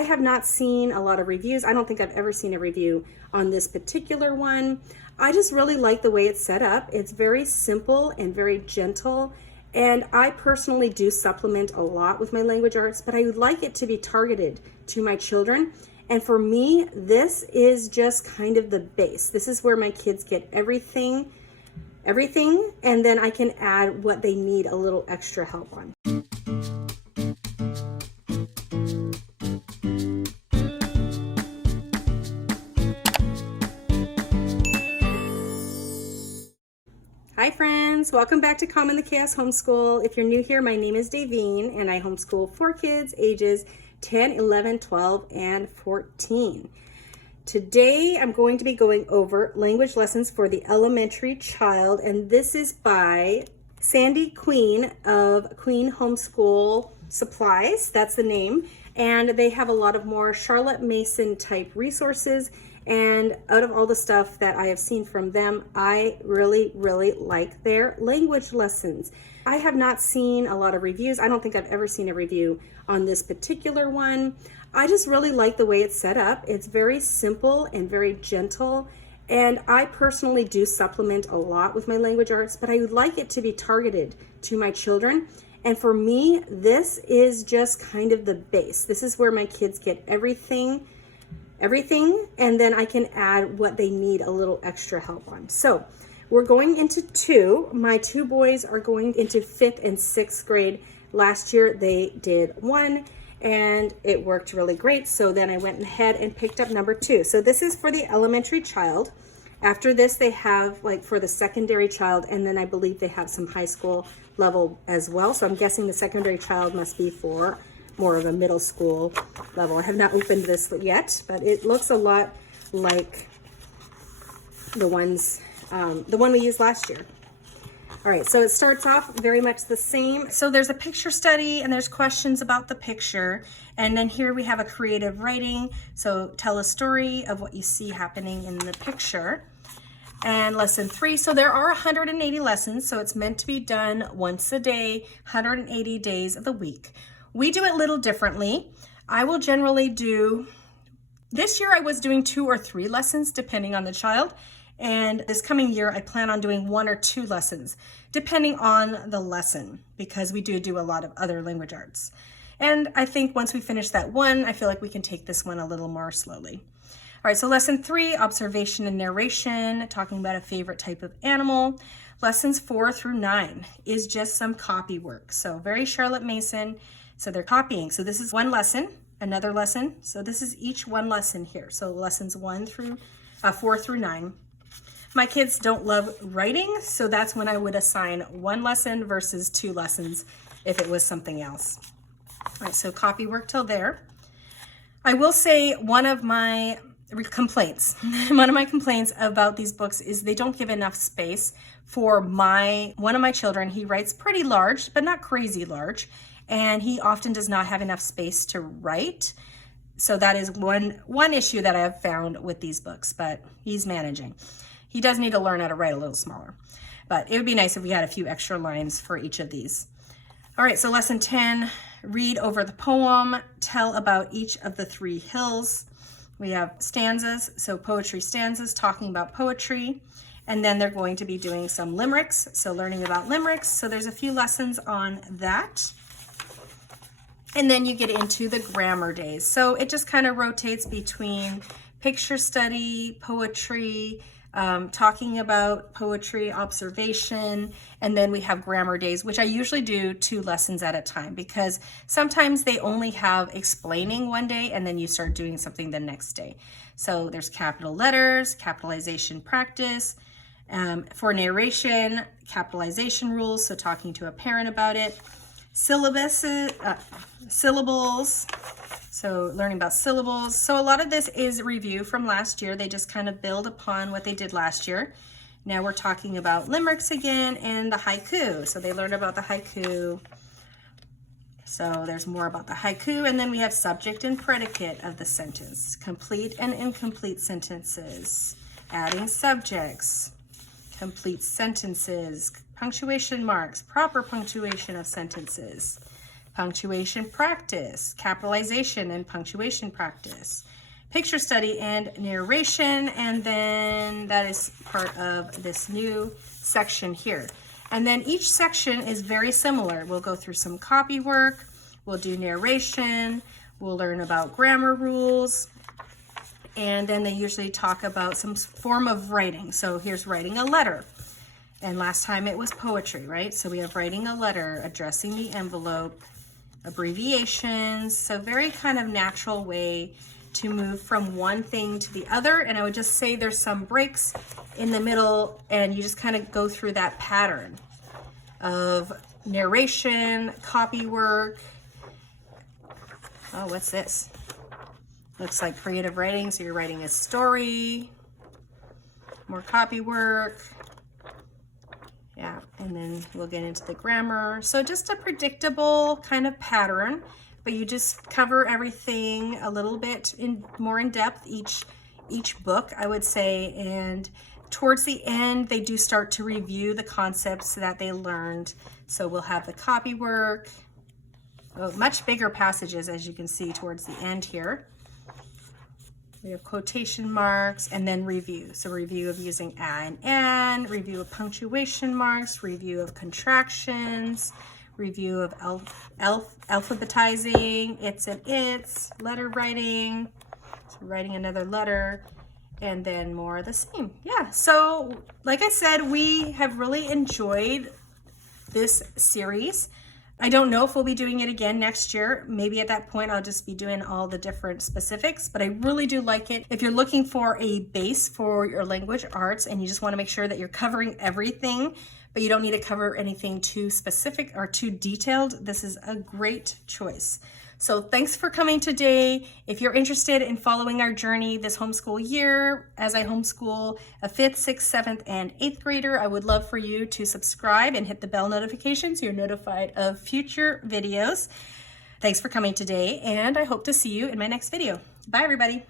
I have not seen a lot of reviews. I don't think I've ever seen a review on this particular one. I just really like the way it's set up. It's very simple and very gentle. And I personally do supplement a lot with my language arts, but I would like it to be targeted to my children. And for me, this is just kind of the base. This is where my kids get everything, and then I can add what they need a little extra help on. Hi friends, welcome back to Calm in the Chaos Homeschool. If you're new here, my name is Davine and I homeschool 4 kids ages 10, 11, 12, and 14. Today I'm going to be going over language lessons for the elementary child, and this is by Sandy Queen of Queen Homeschool Supplies. That's the name. And they have a lot of more Charlotte Mason type resources. And out of all the stuff that I have seen from them, I really like their language lessons. I have not seen a lot of reviews. I don't think I've ever seen a review on this particular one. I just really like the way it's set up. It's very simple and very gentle. And I personally do supplement a lot with my language arts, but I would like it to be targeted to my children. And for me, this is just kind of the base. This is where my kids get everything, and then I can add what they need a little extra help on. So we're going into 2. My 2 boys are going into 5th and 6th grade. Last year they did 1 and it worked really great. So then I went ahead and picked up number 2. So this is for the elementary child. After this, they have like for the secondary child, and then I believe they have some high school level as well. So I'm guessing the secondary child must be for more of a middle school level. I have not opened this yet, but it looks a lot like the one we used last year. All right, so it starts off very much the same. So there's a picture study and there's questions about the picture. And then here we have a creative writing. So tell a story of what you see happening in the picture. And lesson 3, so there are 180 lessons, so it's meant to be done once a day, 180 days of the week. We do it a little differently. I will generally do, this year I was doing 2 or 3 lessons depending on the child. And this coming year, I plan on doing 1 or 2 lessons, depending on the lesson, because we do a lot of other language arts. And I think once we finish that one, I feel like we can take this one a little more slowly. All right, so lesson 3, observation and narration, talking about a favorite type of animal. Lessons 4 through 9 is just some copy work. So very Charlotte Mason. So they're copying. So this is one lesson, another lesson. So this is each one lesson here. So lessons 4 through 9. My kids don't love writing, so that's when I would assign 1 lesson versus 2 lessons if it was something else. All right, so copy work till there. I will say one of my complaints about these books is they don't give enough space for one of my children. He writes pretty large, but not crazy large, and he often does not have enough space to write. So that is one issue that I have found with these books, but he's managing. He does need to learn how to write a little smaller, but it would be nice if we had a few extra lines for each of these. All right, so lesson 10, read over the poem, tell about each of the 3 hills. We have stanzas, so poetry stanzas, talking about poetry, and then they're going to be doing some limericks, so learning about limericks. So there's a few lessons on that. And then you get into the grammar days. So it just kind of rotates between picture study, poetry, talking about poetry, observation, and then we have grammar days, which I usually do 2 lessons at a time, because sometimes they only have explaining one day and then you start doing something the next day. So there's capital letters, capitalization practice, for narration, capitalization rules, so talking to a parent about it, syllables, so learning about syllables. So a lot of this is review from last year. They just kind of build upon what they did last year. Now we're talking about limericks again and the haiku. So they learned about the haiku. So there's more about the haiku, and then we have subject and predicate of the sentence, complete and incomplete sentences, adding subjects, complete sentences, punctuation marks, proper punctuation of sentences, punctuation practice, capitalization and punctuation practice, picture study and narration, and then that is part of this new section here. And then each section is very similar. We'll go through some copy work, we'll do narration, we'll learn about grammar rules, and then they usually talk about some form of writing. So here's writing a letter. And last time it was poetry, right? So we have writing a letter, addressing the envelope, abbreviations. So very kind of natural way to move from one thing to the other. And I would just say there's some breaks in the middle, and you just kind of go through that pattern of narration, copy work. Oh, what's this? Looks like creative writing. So you're writing a story, more copy work. Yeah, and then we'll get into the grammar. So just a predictable kind of pattern, but you just cover everything a little bit more in depth each book, I would say. And towards the end, they do start to review the concepts that they learned. So we'll have the copy work, much bigger passages, as you can see towards the end here. We have quotation marks, and then review. So review of using a and, review of punctuation marks, review of contractions, review of alphabetizing, its and its, letter writing, so writing another letter, and then more of the same. Yeah, so like I said, we have really enjoyed this series. I don't know if we'll be doing it again next year. Maybe at that point I'll just be doing all the different specifics, but I really do like it. If you're looking for a base for your language arts and you just want to make sure that you're covering everything, but you don't need to cover anything too specific or too detailed, this is a great choice. So thanks for coming today. If you're interested in following our journey this homeschool year, as I homeschool a 5th, 6th, 7th, and 8th grader, I would love for you to subscribe and hit the bell notification so you're notified of future videos. Thanks for coming today, and I hope to see you in my next video. Bye, everybody.